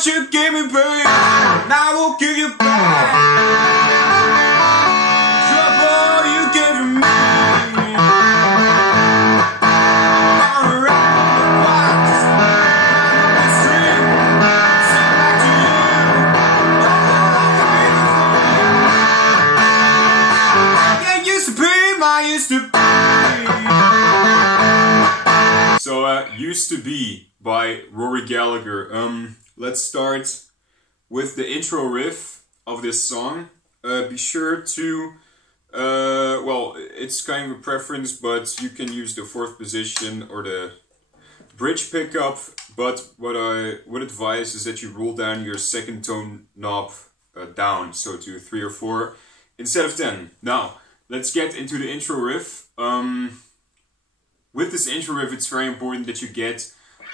What you give me, baby, and I will give you back. Trouble you gave to me. Used to Be by Rory Gallagher. Let's start with the intro riff of this song. Be sure to, well, it's kind of a preference, but you can use the fourth position or the bridge pickup. But what I would advise is that you roll down your second tone knob down, so to 3 or 4 instead of 10. Now, let's get into the intro riff. With this intro riff, it's very important that you get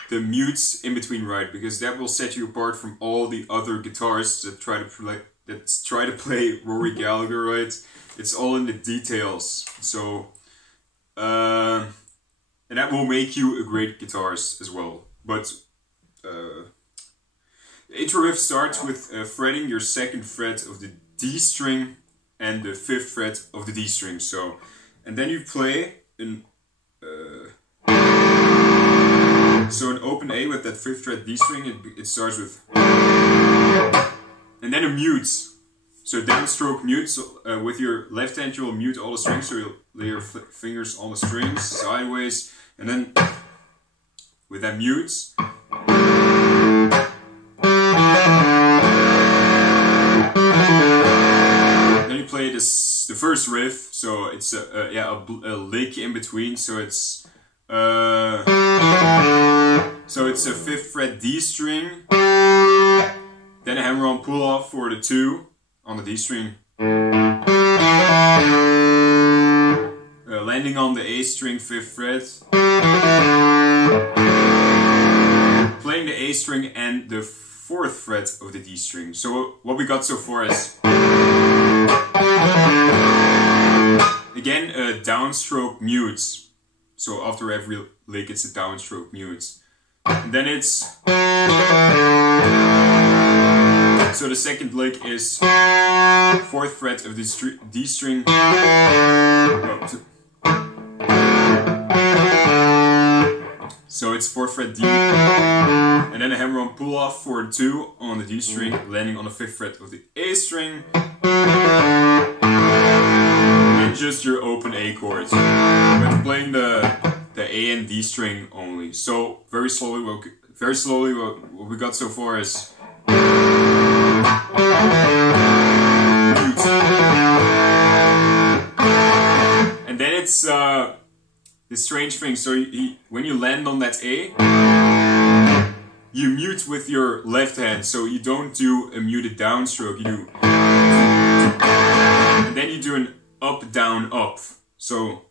the mutes in between right, because that will set you apart from all the other guitarists that try to play Rory Gallagher, right? It's all in the details. So, and that will make you a great guitarist as well. But the intro riff starts with fretting your 2nd fret of the D string and the 5th fret of the D string. So, and then you play an an open A with that 5th fret D string. It starts with, and then a mute. So downstroke mute. So with your left hand you will mute all the strings. So you'll lay your fingers on the strings sideways, and then with that mute, then you play the first riff. So it's a lick in between. So it's a 5th fret D string, then a hammer-on pull-off for the 2 on the D string, landing on the A string 5th fret, playing the A string and the 4th fret of the D string. So what we got so far is, again, a downstroke mute. So after every lick it's a downstroke mute. And then it's, so the second lick is 4th fret of the D string, so it's 4th fret D, and then a hammer-on pull-off for 2 on the D string, landing on the 5th fret of the A string, and just your open A chords, but playing the A and D string only. So very slowly what we got so far is and then it's this strange thing. So when you land on that A, you mute with your left hand. So you don't do a muted downstroke. You do, and then you do an up down up. So,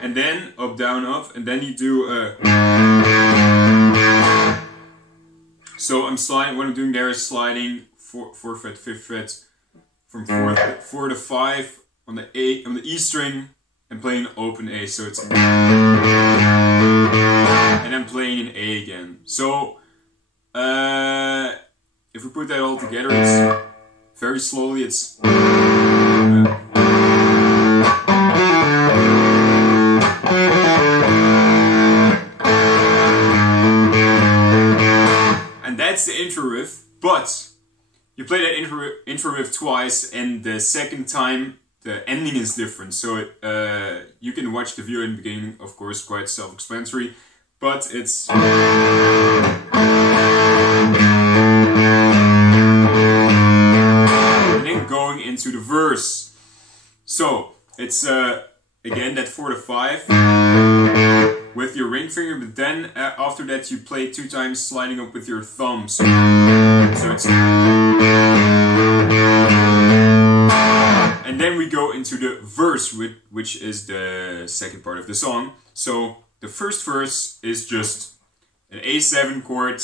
and then up down up, and then you do a. So I'm sliding. What I'm doing there is sliding 4th fret, 5th fret, from 4 to 5 on the E string, and playing an open A. So it's, and then playing an A again. So if we put that all together, it's very slowly. It's. That's the intro riff, but you play that intro riff twice, and the second time the ending is different. So you can watch the video in the beginning, of course, quite self-explanatory, but it's. And then going into the verse. So it's again that 4 to 5. With your ring finger, but then after that you play 2 times sliding up with your thumbs. So it's, and then we go into the verse, which is the second part of the song. So the first verse is just an A7 chord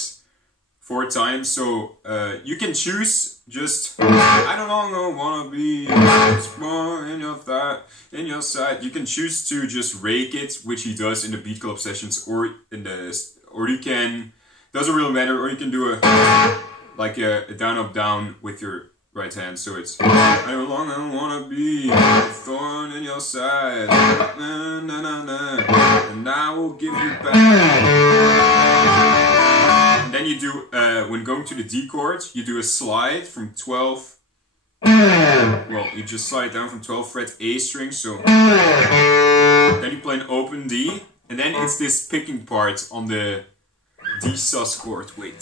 4 times. So you can choose just I no longer wanna be more in your thigh, in your side. You can choose to just rake it, which he does in the Beat Club sessions, or you can, doesn't really matter, or you can do a down up down with your right hand. So it's I no longer wanna be a thorn in your side, na, na, na, na, and I will give you back. And then you do when going to the D chord, you do a slide from 12. Well, you just slide down from 12th fret A string. So then you play an open D, and then it's this picking part on the D sus chord. Wait.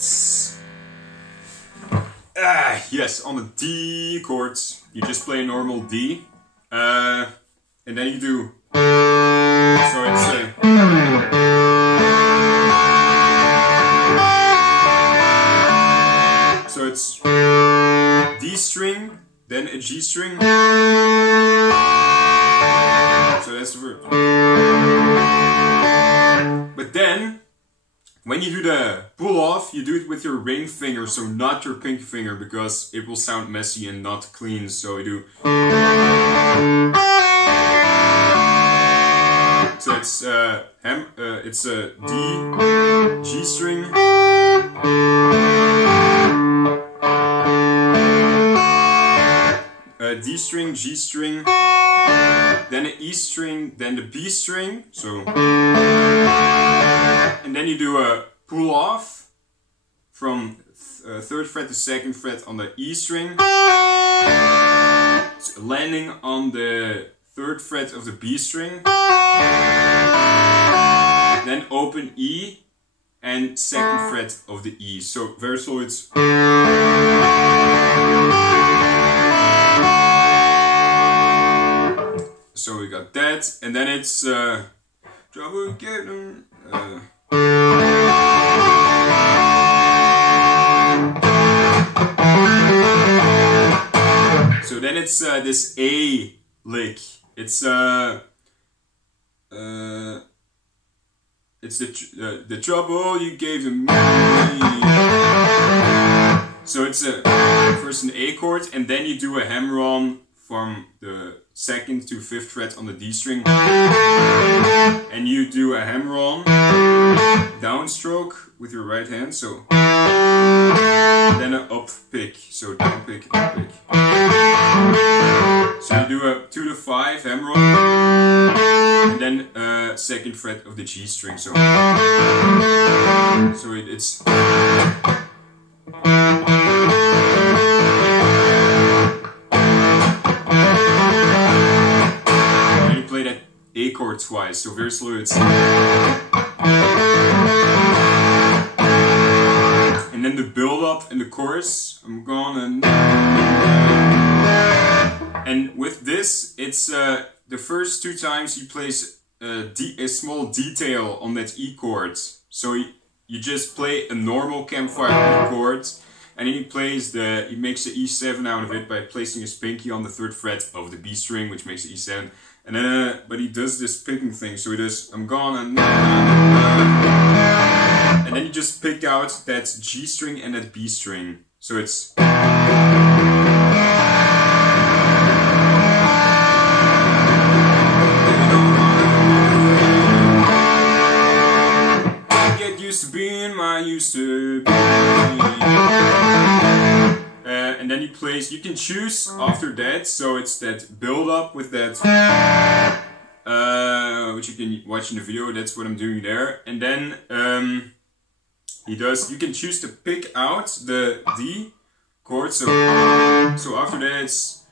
Yes, on the D chords, you just play a normal D, and then you do, so it's D string, then a G string, so that's the verse. But then, when you do the pull off, you do it with your ring finger, so not your pinky finger, because it will sound messy and not clean. So you do. So it's a D, G string, D string, G string, then an E string, then the B string. So. And then you do a pull off from 3rd fret to 2nd fret on the E string, so landing on the 3rd fret of the B string, then open E and 2nd fret of the E. So very slow, it's so we got that, and then it's trouble getting so then it's this A lick. It's the trouble you gave to me. So it's first an A chord, and then you do a hammer on from the 2nd to 5th fret on the D string, and you do a hammer on downstroke with your right hand, so then an up pick, so down pick, up pick. So you do a 2 to 5 hammer on, and then 2nd fret of the G string, so it's A chord twice, so very slow. It's and then the build up in the chorus. I'm gonna, and with this, it's the first 2 times he plays a small detail on that E chord. So you just play a normal campfire E chord, and then he makes the E7 out of it by placing his pinky on the 3rd fret of the B string, which makes the E7. And then, but he does this picking thing, so he does, I'm gonna, and then you just pick out that G string and that B string. So it's, get used to being my used to be. And then you can choose after that, so it's that build up with that, which you can watch in the video, that's what I'm doing there. And then you can choose to pick out the D chord, so after that it's,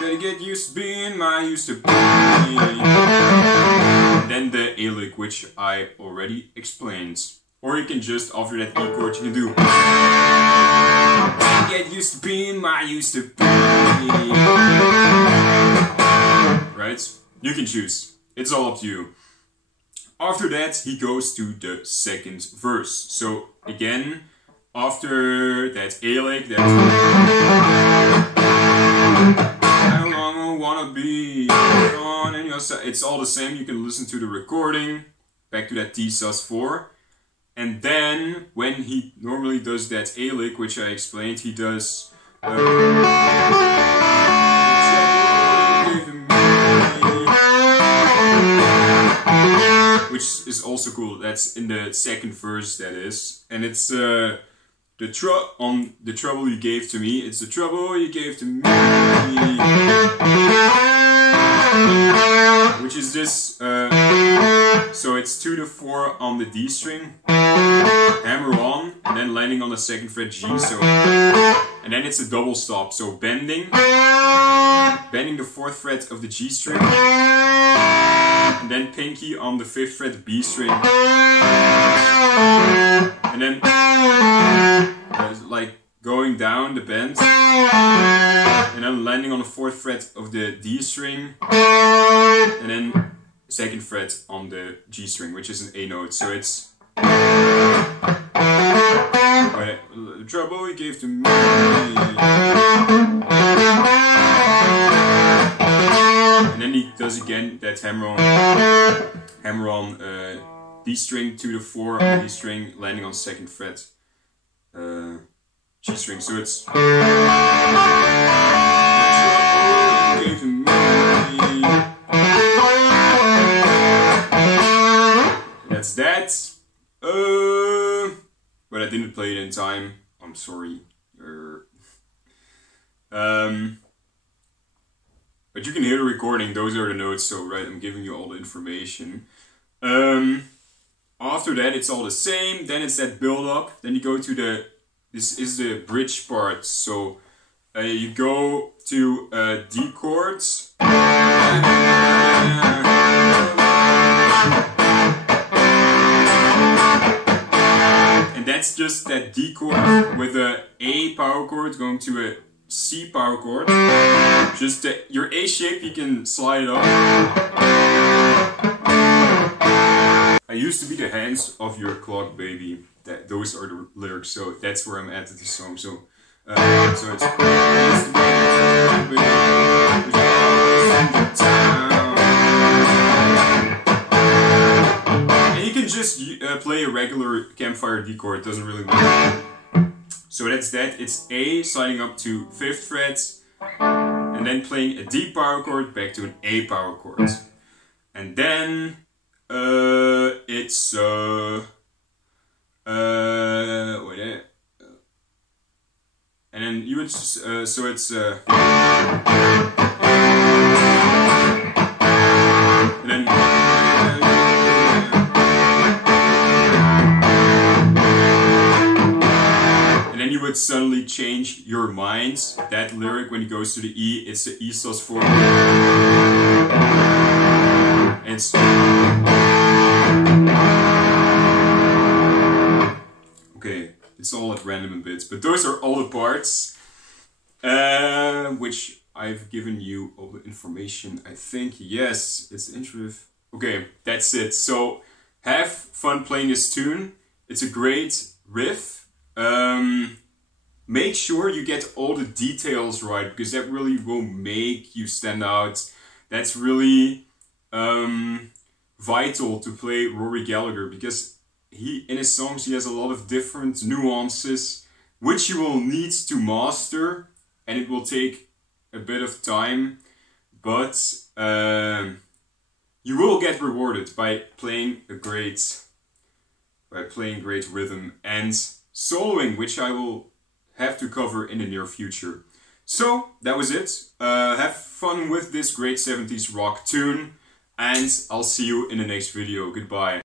gotta get used to being my used to be. Then the A lick, which I already explained. Or you can just, after that E chord, you can do get used to being my used to be. Right? You can choose. It's all up to you. After that, he goes to the 2nd verse. So again, after that A lick, that I no longer wanna be on in your side. It's all the same. You can listen to the recording. Back to that D sus4. And then when he normally does that A lick, which I explained, he does which is also cool. That's in the second verse, that is, and it's the trouble you gave to me. It's the trouble you gave to me, which is this. So it's 2 to 4 on the D string, hammer on, and then landing on the 2nd fret G. So, and then it's a double stop. So bending the 4th fret of the G string, and then pinky on the 5th fret B string, and then like going down the bend, and then landing on the 4th fret of the D string, and then 2nd fret on the G string, which is an A note. So it's the trouble you gave to me. And then he does again that hammer on D string 2 to 4 on D string, landing on 2nd fret G string. So it's that's that. But I didn't play it in time. I'm sorry. But you can hear the recording. Those are the notes. So right, I'm giving you all the information. After that, it's all the same. Then it's that build up. Then you go to the. This is the bridge part. So you go to D chords. And that's just that D chord with a A power chord going to a C power chord. Just your A shape, you can slide it up. I used to be the hands of your clock, baby. Those are the lyrics, so that's where I'm at this song. So it's and you can just play a regular campfire D chord, it doesn't really matter. So that's that. It's A sliding up to 5th fret, and then playing a D power chord back to an A power chord, and then it's wait, and then you would so it's and then you would suddenly change your mind. That lyric, when it goes to the E, it's the E sus4. It's okay. It's all at random bits, but those are all the parts, which I've given you all the information. I think yes, it's the intro. Okay, that's it. So have fun playing this tune. It's a great riff. Make sure you get all the details right, because that really will make you stand out. That's really vital to play Rory Gallagher, because in his songs he has a lot of different nuances which you will need to master, and it will take a bit of time, but you will get rewarded by playing great rhythm and soloing, which I will have to cover in the near future. So that was it. Have fun with this great 70s rock tune, and I'll see you in the next video. Goodbye.